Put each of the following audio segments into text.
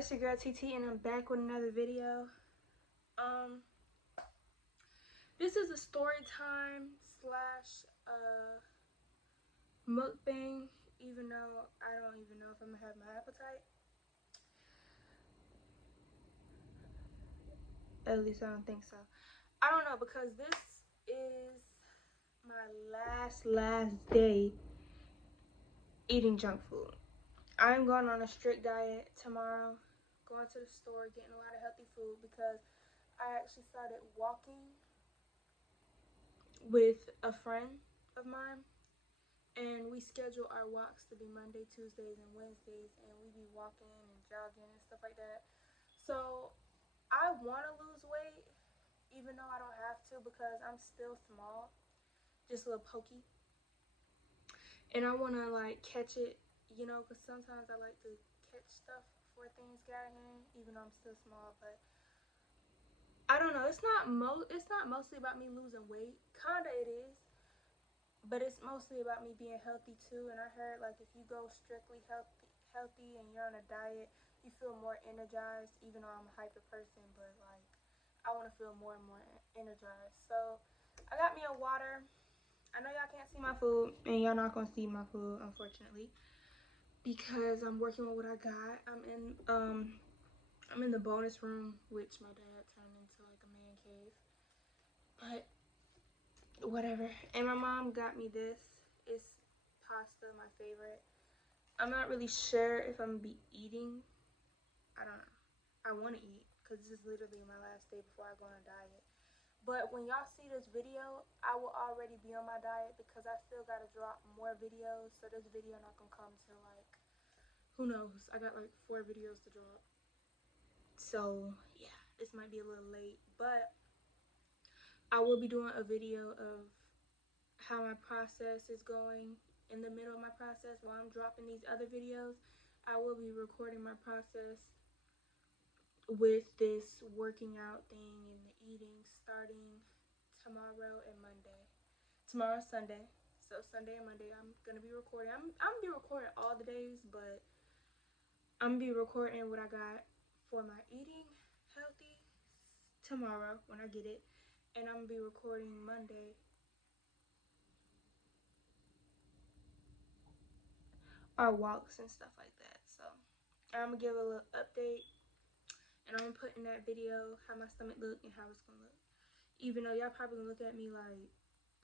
it's your girl TT, and I'm back with another video. This is a story time slash mukbang, even though I don't even know if I'm gonna have my appetite. At least I don't think so. I don't know, because this is my last day eating junk food. I'm going on a strict diet tomorrow, going to the store, getting a lot of healthy food, because I actually started walking with a friend of mine, and we schedule our walks to be Monday, Tuesdays, and Wednesdays, and we be walking and jogging and stuff like that. So I want to lose weight, even though I don't have to, because I'm still small, just a little pokey, and I want to like catch it, you know, because sometimes I like to catch stuff before things get out of hand, even though I'm still small. But I don't know, it's not mostly about me losing weight. Kinda it is, but it's mostly about me being healthy too. And I heard, like, if you go strictly healthy and you're on a diet, you feel more energized. Even though I'm a hyper person, but like, I want to feel more and more energized. So I got me a water. I know y'all can't see my food, and y'all not gonna see my food, unfortunately, because I'm working with what I got. I'm in the bonus room, which my dad turned into like a man cave, but whatever. And my mom got me this. It's pasta, my favorite. I'm not really sure if I'm gonna be eating. I don't know. I want to eat, because this is literally my last day before I go on a diet. But when y'all see this video, I will already be on my diet, because I still gotta drop more videos. So this video not gonna come till like, who knows? I got like 4 videos to drop. So yeah, this might be a little late, but I will be doing a video of how my process is going. In the middle of my process, while I'm dropping these other videos, I will be recording my process with this working out thing and the eating, starting tomorrow and Monday. Tomorrow's Sunday, so Sunday and Monday I'm gonna be recording. I'm gonna be recording all the days, but I'm gonna be recording what I got for my eating healthy tomorrow when I get it, and I'm gonna be recording Monday our walks and stuff like that. So I'm gonna give a little update, and I'm gonna put in that video how my stomach look and how it's gonna look. Even though y'all probably gonna look at me like,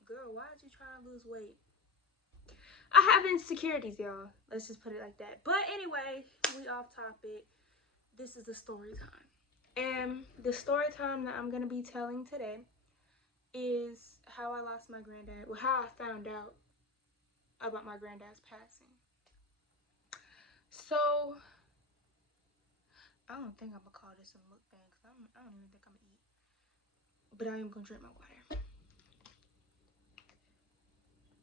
girl, why did you try to lose weight? I have insecurities, y'all. Let's just put it like that. But anyway, we off topic. This is the story time. And the story time that I'm gonna be telling today is how I lost my granddad. Well, how I found out about my granddad's passing. So I don't think I'm gonna call this a mukbang, because I don't even think I'm gonna eat. But I am gonna drink my water.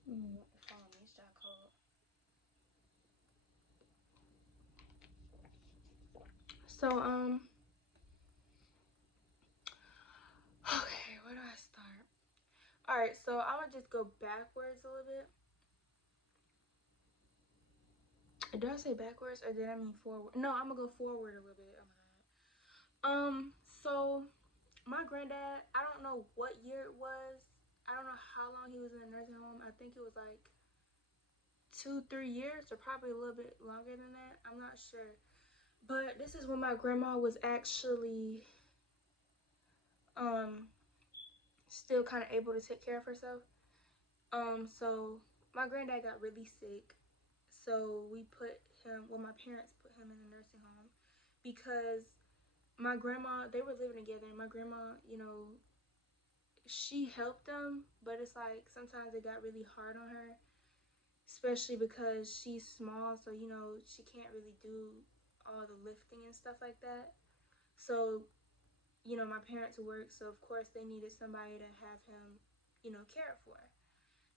Follow me, it's that cold. So okay, where do I start? Alright, so I'm gonna just go backwards a little bit. Did I say backwards, or did I mean forward? No, I'm gonna go forward a little bit. So my granddad, I don't know what year it was. I don't know how long he was in a nursing home. I think it was like 2-3 years, or probably a little bit longer than that. I'm not sure. But this is when my grandma was actually still kind of able to take care of herself. So my granddad got really sick. So we put him, well, my parents put him in a nursing home, because my grandma, they were living together, and my grandma, you know, she helped them, but it's like sometimes it got really hard on her, especially because she's small, so, you know, she can't really do all the lifting and stuff like that. So, you know, my parents work, so of course they needed somebody to have him, you know, cared for.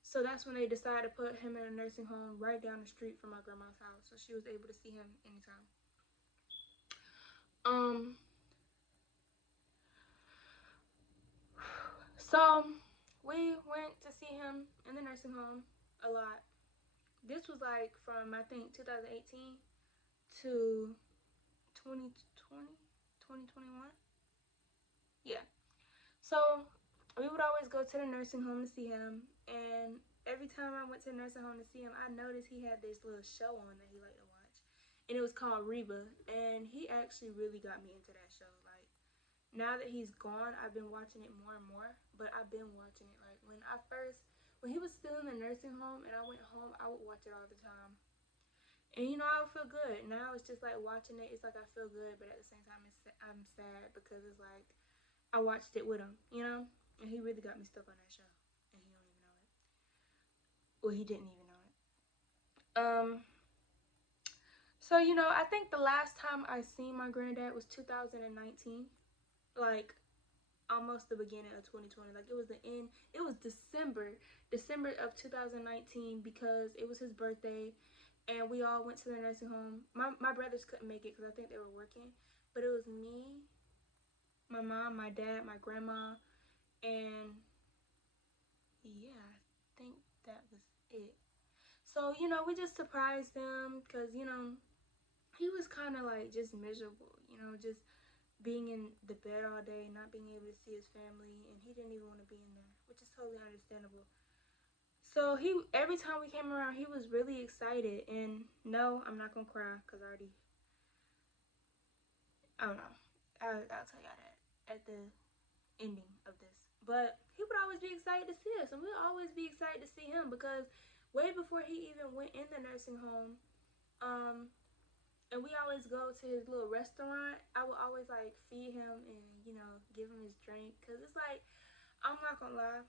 So that's when they decided to put him in a nursing home right down the street from my grandma's house, so she was able to see him anytime. So we went to see him in the nursing home a lot. This was like from, I think, 2018 to 2020, 2021. Yeah. So we would always go to the nursing home to see him, and every time I went to the nursing home to see him, I noticed he had this little show on that he liked to watch, and it was called Reba, and he actually really got me into that show. Like, now that he's gone, I've been watching it more and more, but I've been watching it. Like, when he was still in the nursing home and I went home, I would watch it all the time. And you know, I would feel good. Now it's just like watching it, it's like I feel good, but at the same time, I'm sad because it's like I watched it with him, you know? And he really got me stuck on that show. And he don't even know it. Well, he didn't even know it. So, you know, I think the last time I seen my granddad was 2019. Like, almost the beginning of 2020. Like, it was the end. It was December of 2019, because it was his birthday. And we all went to the nursing home. My brothers couldn't make it because I think they were working. But it was me, my mom, my dad, my grandma, and yeah, I think that was it. So, you know, we just surprised him because, you know, he was kind of like just miserable, you know, just being in the bed all day, not being able to see his family, and he didn't even want to be in there, which is totally understandable. So every time we came around, he was really excited, and no, I'm not gonna cry because I don't know. I'll tell y'all that at the ending of this. But he would always be excited to see us, and we'd always be excited to see him because way before he even went in the nursing home, and we always go to his little restaurant, I would always like feed him and, you know, give him his drink, because it's like, I'm not gonna lie,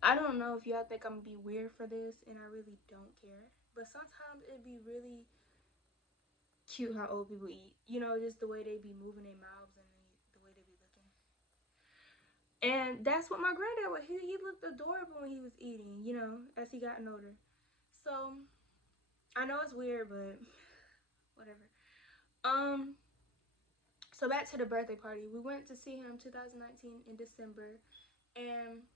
I don't know if y'all think I'm gonna be weird for this, and I really don't care, but sometimes it'd be really cute how old people eat, you know, just the way they be moving their mouths and the way they be looking. And that's what my granddad was. He looked adorable when he was eating, you know, as he gotten older. So I know it's weird, but whatever. Um, so back to the birthday party. We went to see him 2019 in December, and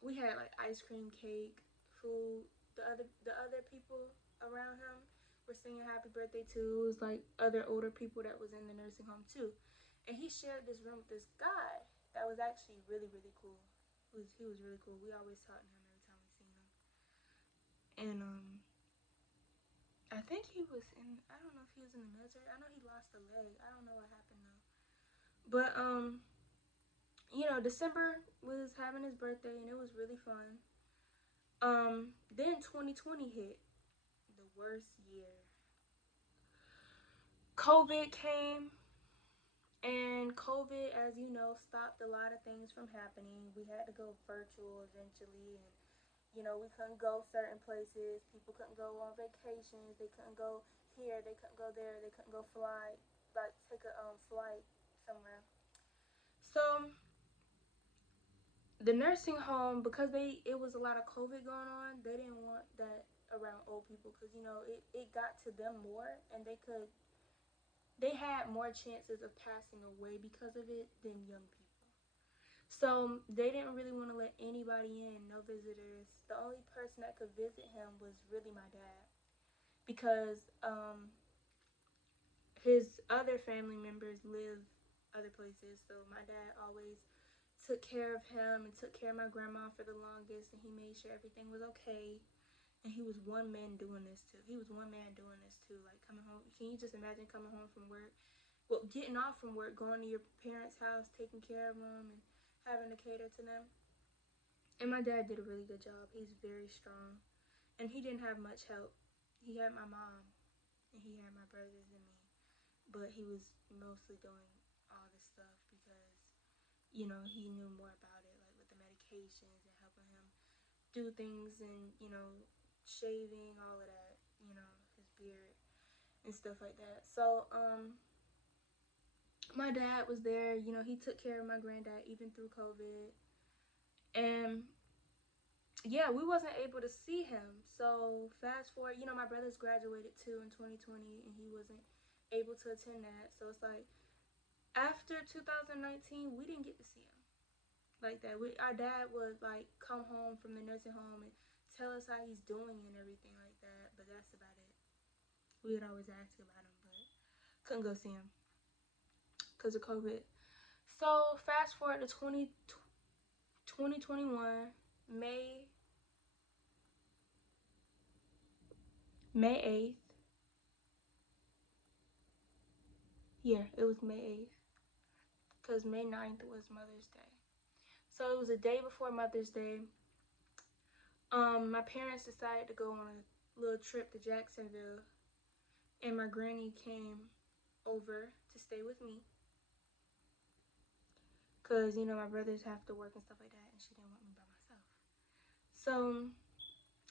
we had like ice cream, cake, food. The other people around him were singing happy birthday too. It was like other older people that was in the nursing home too. And he shared this room with this guy that was actually really, really cool. He was really cool. We always talked to him every time we seen him. And I think he was in, I don't know if he was in the military. I know he lost a leg. I don't know what happened though. But you know, December was having his birthday and it was really fun. Then 2020 hit, the worst year. COVID came, and COVID, as you know, stopped a lot of things from happening. We had to go virtual eventually, and you know, we couldn't go certain places. People couldn't go on vacations. They couldn't go here. They couldn't go there. They couldn't go fly, like take a flight somewhere. So the nursing home, because it was a lot of COVID going on, they didn't want that around old people because you know it got to them more, and they had more chances of passing away because of it than young people. So they didn't really want to let anybody in, no visitors. The only person that could visit him was really my dad, because his other family members live other places. So my dad always took care of him and took care of my grandma for the longest, and he made sure everything was okay. And he was one man doing this too. He was one man doing this too. Like coming home, can you just imagine coming home from work? Well, getting off from work, going to your parents' house, taking care of them, and having to cater to them. And my dad did a really good job. He's very strong, and he didn't have much help. He had my mom, and he had my brothers and me, but he was mostly doing all this stuff because you know he knew more about it, like with the medications and helping him do things, and you know shaving, all of that, you know, his beard and stuff like that. So my dad was there, you know, he took care of my granddad even through COVID. And yeah, we wasn't able to see him. So fast forward, you know, my brothers graduated too in 2020, and he wasn't able to attend that. So it's like after 2019, we didn't get to see him like that. Our dad would like come home from the nursing home and tell us how he's doing and everything like that, but that's about it. we would always ask about him, but couldn't go see him because of COVID. So fast forward to 2021, May 8th. Yeah, it was May 8th because May 9th was Mother's Day. So it was a day before Mother's Day. My parents decided to go on a little trip to Jacksonville, and my granny came over to stay with me because, you know, my brothers have to work and stuff like that, and she didn't want me by myself. So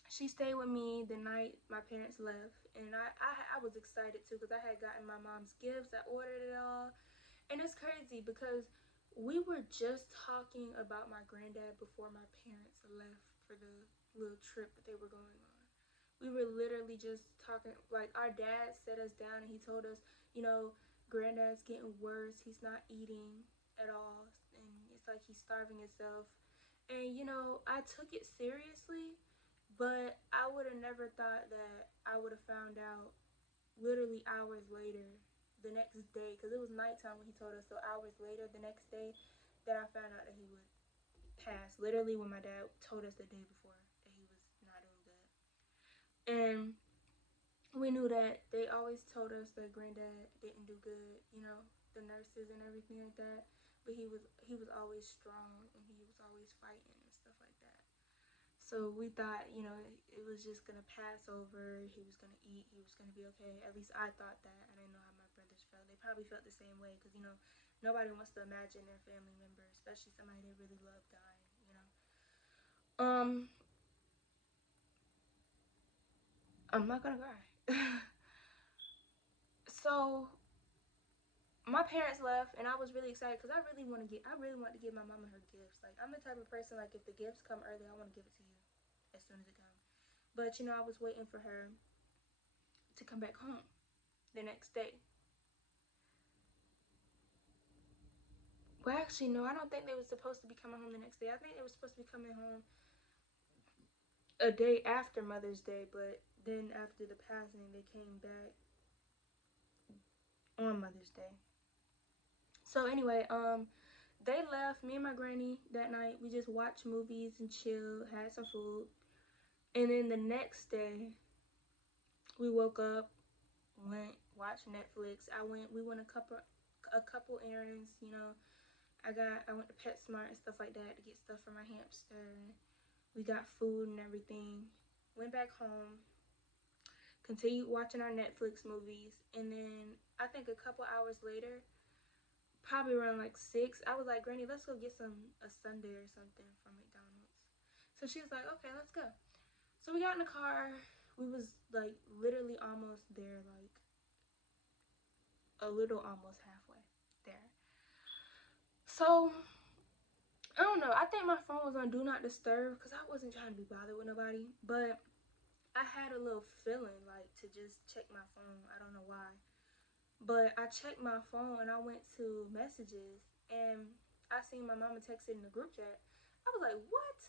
she stayed with me the night my parents left, and I was excited too because I had gotten my mom's gifts. I ordered it all, and it's crazy because we were just talking about my granddad before my parents left for the little trip that they were going on. We were literally just talking, like our dad set us down and he told us, you know, granddad's getting worse. He's not eating at all, and it's like he's starving himself. And, you know, I took it seriously, but I would have never thought that I would have found out literally hours later the next day, because it was nighttime when he told us. So hours later the next day that I found out that he would pass, literally when my dad told us the day before that he was not doing good. And we knew that they always told us that granddad didn't do good, you know, the nurses and everything like that, but he was always strong and he was always fighting and stuff like that. So we thought, you know, it was just gonna pass over. He was gonna eat. He was gonna be okay. At least I thought that. I didn't know how my brothers felt. They probably felt the same way because, you know, nobody wants to imagine their family member, especially somebody they really love, dying. You know. I'm not gonna cry. So my parents left, and I was really excited because I really wanted to give my mama her gifts. Like, I'm the type of person, like, if the gifts come early, I want to give it to you as soon as it comes. But, you know, I was waiting for her to come back home the next day. Well, actually, no, I don't think they were supposed to be coming home the next day. I think they were supposed to be coming home a day after Mother's Day, but then after the passing, they came back on Mother's Day. So anyway, they left me and my granny that night. We just watched movies and chilled, had some food, and then the next day, we woke up, went watched Netflix. We went a couple errands, you know. I went to PetSmart and stuff like that to get stuff for my hamster. We got food and everything. Went back home. Continued watching our Netflix movies. And then I think a couple hours later, probably around like 6, I was like, Granny, let's go get a sundae or something from McDonald's. So she was like, okay, let's go. So we got in the car. We was like literally almost there, like a little almost halfway there. So I don't know. I think my phone was on Do Not Disturb because I wasn't trying to be bothered with nobody. But I had a little feeling like to just check my phone. I don't know why. But I checked my phone and I went to messages and I seen my mama texted in the group chat. I was like, what?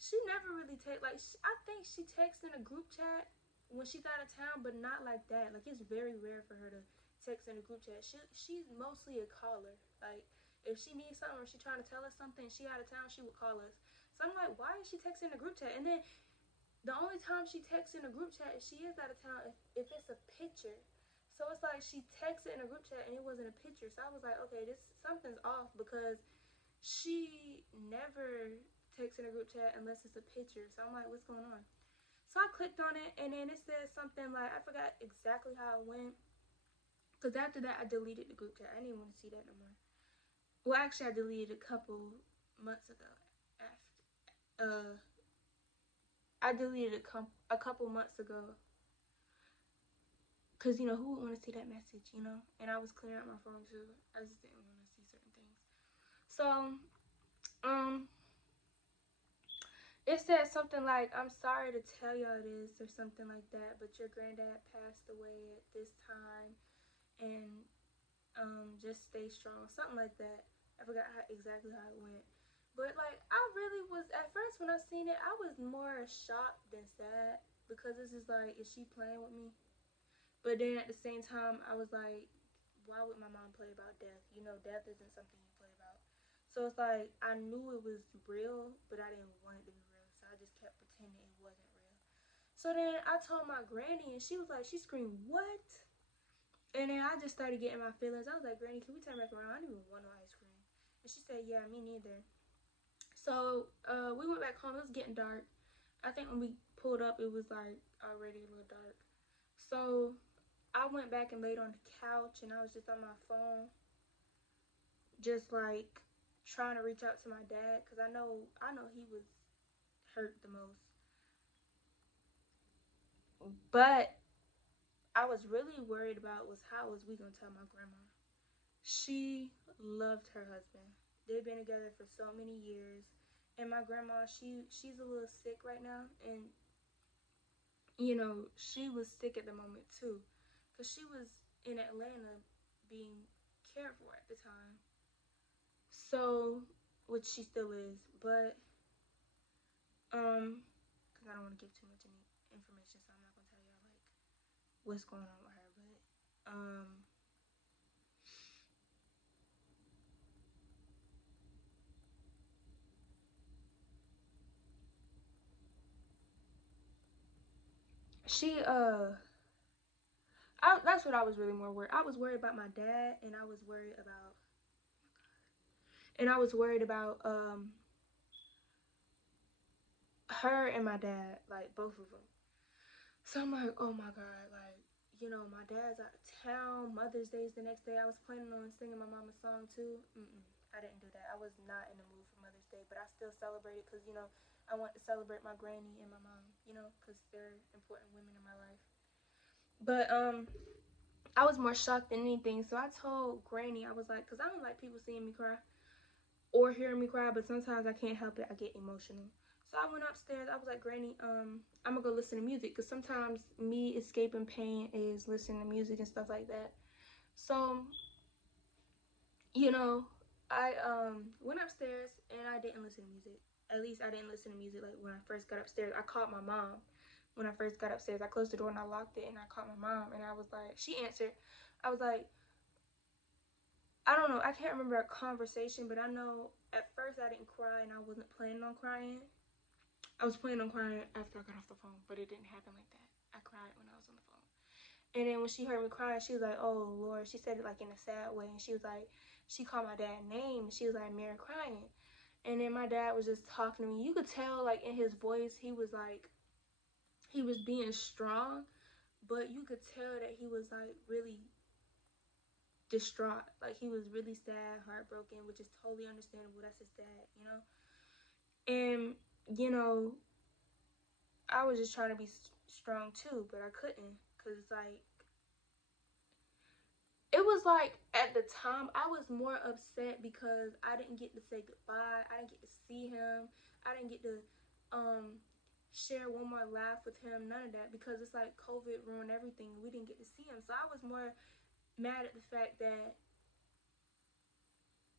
She never really I think she texts in a group chat when she's out of town, but not like that. Like, it's very rare for her to text in a group chat. She's mostly a caller. Like, if she needs something or she's trying to tell us something, she out of town, she would call us. So I'm like, why is she texting in a group chat? And then the only time she texts in a group chat if she is out of town if it's a picture. So it's like she texted in a group chat and it wasn't a picture. So I was like, okay, this something's off because she never texts in a group chat unless it's a picture. So I'm like, what's going on? So I clicked on it and then it said something like, I forgot exactly how it went. Because after that, I deleted the group chat. I didn't even want to see that no more. Well, actually, I deleted a couple months ago. I deleted a couple months ago. Because, you know, who would want to see that message, you know? And I was clearing out my phone, too. I just didn't want to see certain things. So, it said something like, I'm sorry to tell y'all this or something like that, but your granddad passed away at this time. And just stay strong, something like that. I forgot exactly how it went, but like I really was at first when I seen it, I was more shocked than sad because this is like, is she playing with me? But then at the same time, I was like, why would my mom play about death? You know, death isn't something you play about. So it's like I knew it was real, but I didn't want it to be real. So I just kept pretending it wasn't real. So then I told my granny, and she was like, she screamed, "What?" And then I just started getting my feelings. I was like, "Granny, can we turn back around? I don't even want no ice cream." And she said, "Yeah, me neither." So we went back home. It was getting dark. I think when we pulled up, it was like already a little dark. So I went back and laid on the couch, and I was just on my phone, just like trying to reach out to my dad, because I know he was hurt the most. But I was really worried about was how was we gonna tell my grandma. She loved her husband. They've been together for so many years, and my grandma, she's a little sick right now, and she was sick at the moment too, because she was in Atlanta being cared for at the time. So, which she still is, but because I don't want to give too much information, so I'm not gonna tell y'all like what's going on with her. But she that's what I was really more worried. I was worried about my dad, and I was worried about her and my dad, like both of them. So I'm like, oh my god, like my dad's out of town. Mother's Day is the next day. I was planning on singing my mama's song too. I didn't do that. I was not in the mood for Mother's Day, but I still celebrated because I want to celebrate my granny and my mom. Because they're important women in my life. But I was more shocked than anything. So I told Granny, I was like, because I don't like people seeing me cry or hearing me cry, but sometimes I can't help it. I get emotional. So I went upstairs. I was like, Granny, I'm gonna go listen to music, because sometimes me escaping pain is listening to music and stuff like that. So, you know, I went upstairs and I didn't listen to music. At least I didn't listen to music like when I first got upstairs. I called my mom when I first got upstairs. I closed the door and I locked it, and I called my mom, and I was like, she answered. I was like, I don't know. I can't remember a conversation, but I know at first I didn't cry, and I wasn't planning on crying. I was planning on crying after I got off the phone, but it didn't happen like that. I cried when I was on the phone. And then when she heard me cry, she was like, "Oh Lord," she said it like in a sad way, and she was like, she called my dad name, and she was like, "Mary crying." And then my dad was just talking to me. You could tell like in his voice, he was like, he was being strong, but you could tell that he was like really distraught. Like he was really sad, heartbroken, which is totally understandable. That's his dad. And you know, I was just trying to be strong too, but I couldn't, because it's like it was like at the time I was more upset because I didn't get to say goodbye. I didn't get to see him. I didn't get to share one more laugh with him. None of that, because it's like COVID ruined everything. We didn't get to see him, so I was more mad at the fact that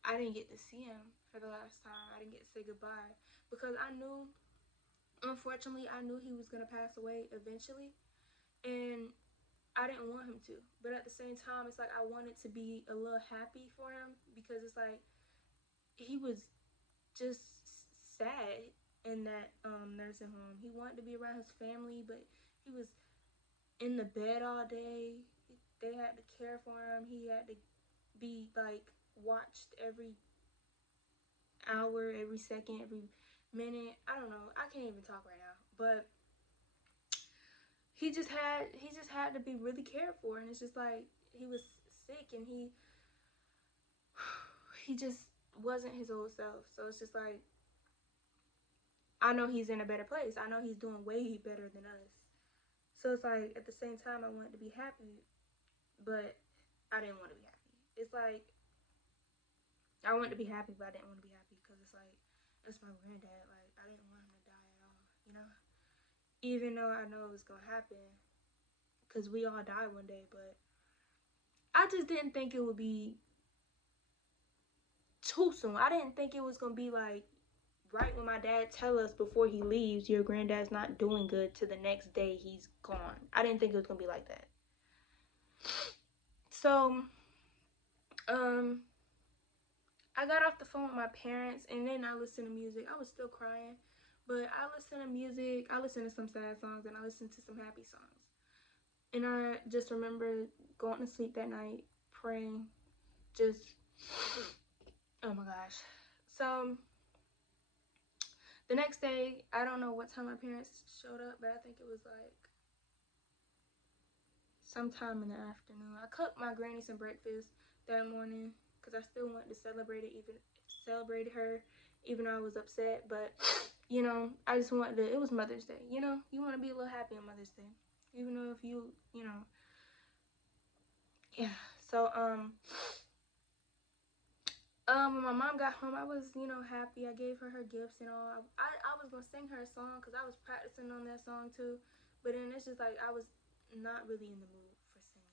I didn't get to see him for the last time. I didn't get to say goodbye, because I knew, unfortunately, I knew he was gonna pass away eventually, and I didn't want him to. But at the same time, it's like I wanted to be a little happy for him, because it's like he was just sad in that nursing home. He wanted to be around his family, but he was in the bed all day. They had to care for him. He had to be like watched every hour, every second, every minute. I don't know. I can't even talk right now. But he just had to be really cared for, and it's just like he was sick, and he just wasn't his old self. So it's just like I know he's in a better place. I know he's doing way better than us. So it's like at the same time I wanted to be happy, but I didn't want to be happy. It's like I wanted to be happy, but I didn't want to be happy, because it's like it's my granddad. Like I didn't want him to die at all. Even though I know it was gonna happen, because we all die one day, but I just didn't think it would be too soon. I didn't think it was gonna be like right when my dad tell us before he leaves, your granddad's not doing good, to the next day he's gone. I didn't think it was gonna be like that. So, I got off the phone with my parents, and then I listened to music. I was still crying, but I listened to music. I listened to some sad songs, and I listened to some happy songs. And I just remember going to sleep that night, praying, just, oh my gosh. So, the next day, I don't know what time my parents showed up, but I think it was like sometime in the afternoon. I cooked my granny some breakfast that morning because I still wanted to celebrate her, even though I was upset. But you know, I just wanted to. It was Mother's Day. You know, you want to be a little happy on Mother's Day, even though if you know, yeah. So when my mom got home, I was, happy. I gave her her gifts and all. I was gonna sing her a song because I was practicing on that song too, but then it's just like I was not really in the mood for singing.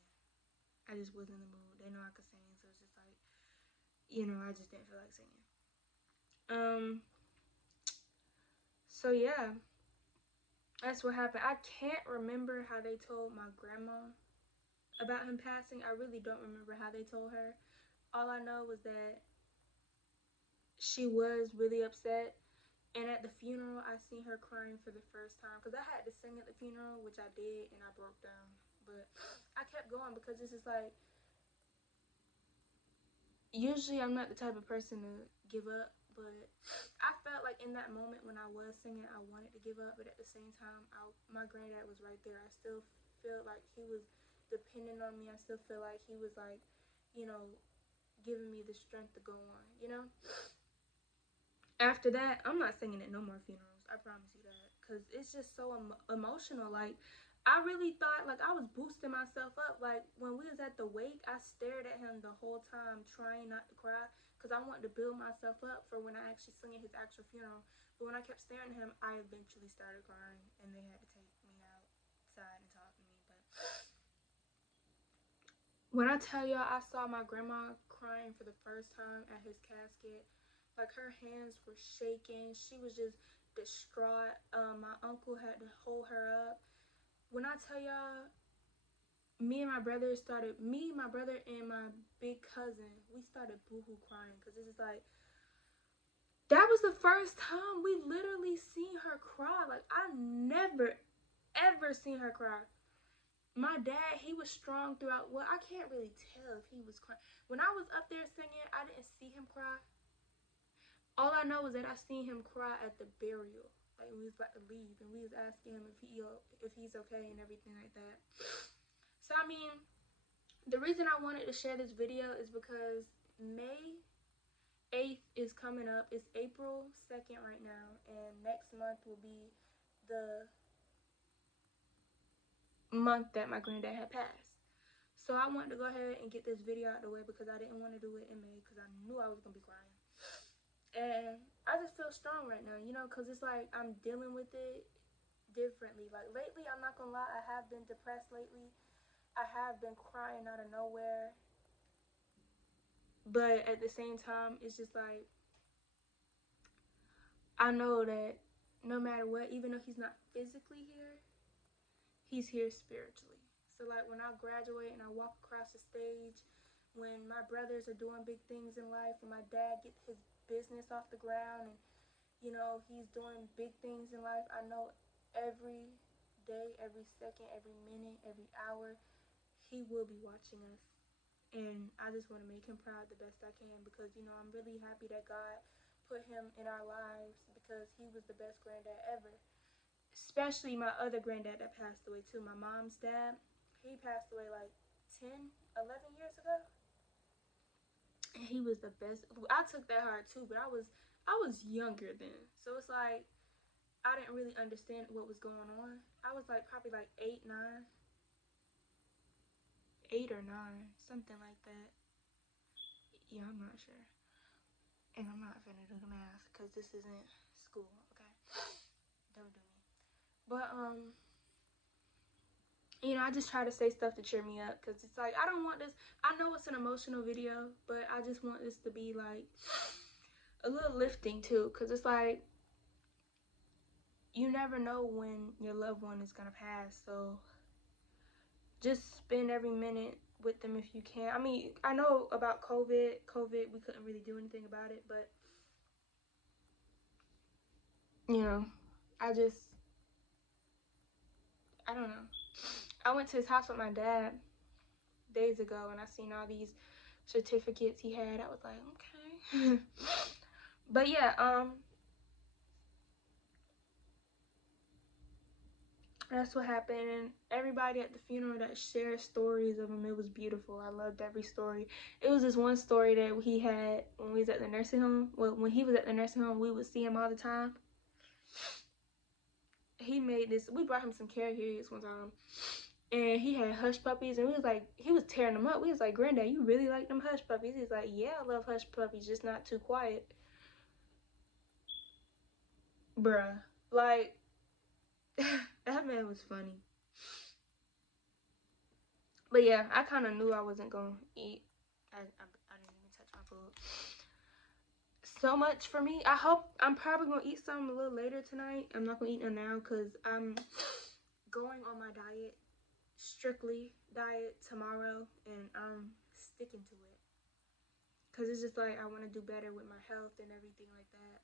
I just wasn't in the mood. They know I could sing, so it's just like, I just didn't feel like singing. Um, so yeah, that's what happened. I can't remember how they told my grandma about him passing. I really don't remember how they told her. All I know was that she was really upset. And at the funeral, I seen her crying for the first time because I had to sing at the funeral, which I did, and I broke down. But I kept going because it's just like, usually I'm not the type of person to give up, but I felt like in that moment when I was singing, I wanted to give up, but at the same time, my granddad was right there. I still feel like he was depending on me. I still feel like he was like, you know, giving me the strength to go on, After that, I'm not singing at no more funerals. I promise you that, because it's just so emotional. Like, I really thought, like, I was boosting myself up. Like, when we was at the wake, I stared at him the whole time, trying not to cry, because I wanted to build myself up for when I actually sing at his actual funeral. But when I kept staring at him, I eventually started crying, and they had to take me outside and talk to me. But when I tell y'all, I saw my grandma crying for the first time at his casket. Like, her hands were shaking. She was just distraught. My uncle had to hold her up. When I tell y'all, my brother, and my big cousin, we started boohoo crying because this is like, that was the first time we literally seen her cry. Like, I never, ever seen her cry. My dad, he was strong throughout. Well, I can't really tell if he was crying. When I was up there singing, I didn't see him cry. All I know is that I seen him cry at the burial. Like, we was about to leave, and we was asking him if he's okay and everything like that. So I mean, the reason I wanted to share this video is because May 8th is coming up. It's April 2nd right now, and next month will be the month that my granddad had passed. So I wanted to go ahead and get this video out of the way because I didn't want to do it in May because I knew I was going to be crying. And I just feel strong right now, because it's like I'm dealing with it differently. Like, lately, I'm not going to lie, I have been depressed lately. I have been crying out of nowhere. But at the same time, it's just like, I know that no matter what, even though he's not physically here, he's here spiritually. So like, when I graduate and I walk across the stage, when my brothers are doing big things in life, when my dad gets his business off the ground, and he's doing big things in life, I know every day, every second, every minute, every hour, he will be watching us. And I just want to make him proud the best I can because, I'm really happy that God put him in our lives because he was the best granddad ever. Especially my other granddad that passed away too, my mom's dad. He passed away like 10, 11 years ago. And he was the best. I took that hard too, but I was younger then. So it's like, I didn't really understand what was going on. I was like probably like 8, 9. 8 or 9, something like that. Yeah, I'm not sure. And I'm not gonna do the math because this isn't school, okay? Don't do me. But I just try to say stuff to cheer me up because it's like, I don't want this. I know it's an emotional video, but I just want this to be like a little lifting too, because it's like, you never know when your loved one is gonna pass. So just spend every minute with them if you can. I mean, I know about COVID, we couldn't really do anything about it, but, you know, I don't know. I went to his house with my dad days ago, and I seen all these certificates he had. I was like, okay. But yeah, that's what happened. And everybody at the funeral that shared stories of him, it was beautiful. I loved every story. It was this one story that he had when we was at the nursing home. Well, when he was at the nursing home, we would see him all the time. He made this, we brought him some carriers one time, and he had hush puppies, and we was like, he was tearing them up. We was like, Granddad, you really like them hush puppies? He's like, yeah, I love hush puppies, just not too quiet. Bruh, like, that man was funny. But yeah, I kind of knew I wasn't gonna eat. I didn't even touch my food. So much for me. I'm probably gonna eat some a little later tonight. I'm not gonna eat none now because I'm going on my diet, strictly diet tomorrow, and I'm sticking to it. Cause it's just like I want to do better with my health and everything like that.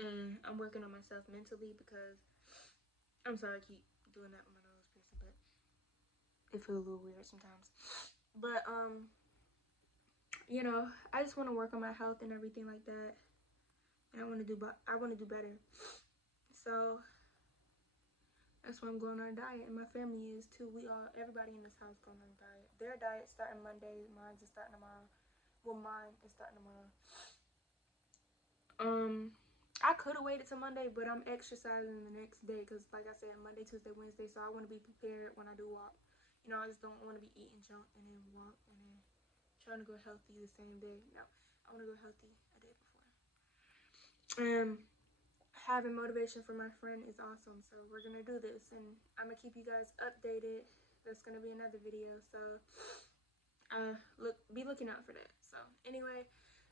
And I'm working on myself mentally because I'm sorry I keep doing that with my nose piercing, but it feels a little weird sometimes. But you know, I just want to work on my health and everything like that, and I want to do better. So that's why I'm going on a diet, and my family is too. Everybody in this house going on a diet. Their diet's starting Monday. Mine's is starting tomorrow. Well, mine is starting tomorrow. I could have waited till Monday, but I'm exercising the next day because, like I said, Monday, Tuesday, Wednesday, so I want to be prepared when I do walk. You know, I just don't want to be eating junk and then walk and then trying to go healthy the same day. No, I want to go healthy a day before. Having motivation from my friend is awesome, so we're gonna do this, and I'm gonna keep you guys updated. That's gonna be another video, so be looking out for that. So anyway,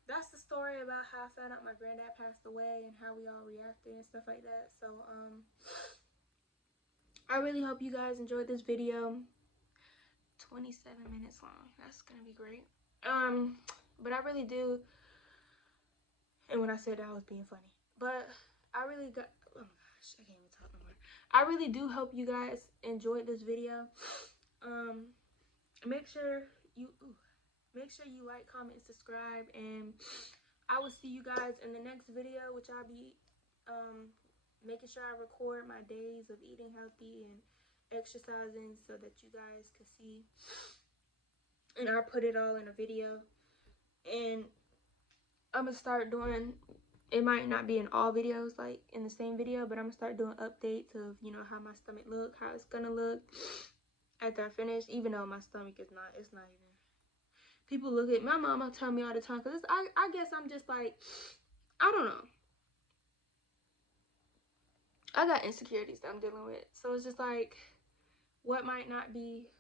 that's the story about how I found out my granddad passed away and how we all reacted and stuff like that. So I really hope you guys enjoyed this video. 27 minutes long. That's gonna be great. But I really do, and when I said that, I was being funny, but I really got, oh my gosh, I can't even talk no more. I really do hope you guys enjoyed this video. Make sure you like, comment, and subscribe, and I will see you guys in the next video, which I'll be making sure I record my days of eating healthy and exercising so that you guys can see, and I'll put it all in a video. And I'm gonna start doing, it might not be in all videos like in the same video, but I'm gonna start doing updates of, you know, how my stomach look, how it's gonna look after I finish, even though my stomach is not, it's not even, people look at, my mama tell me all the time, because I guess I'm just like, I don't know, I got insecurities that I'm dealing with, so it's just like, what might not be,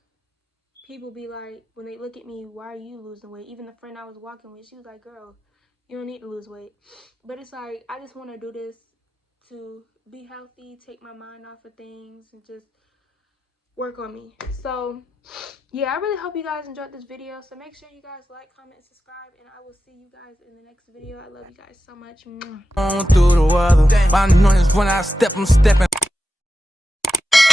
people be like, when they look at me, why are you losing weight? Even the friend I was walking with, she was like, girl, you don't need to lose weight. But it's like, I just want to do this to be healthy, take my mind off of things, and just work on me. So yeah, I really hope you guys enjoyed this video. So make sure you guys like, comment, and subscribe, and I will see you guys in the next video. I love you guys so much. On through the weather, when I step, I'm stepping.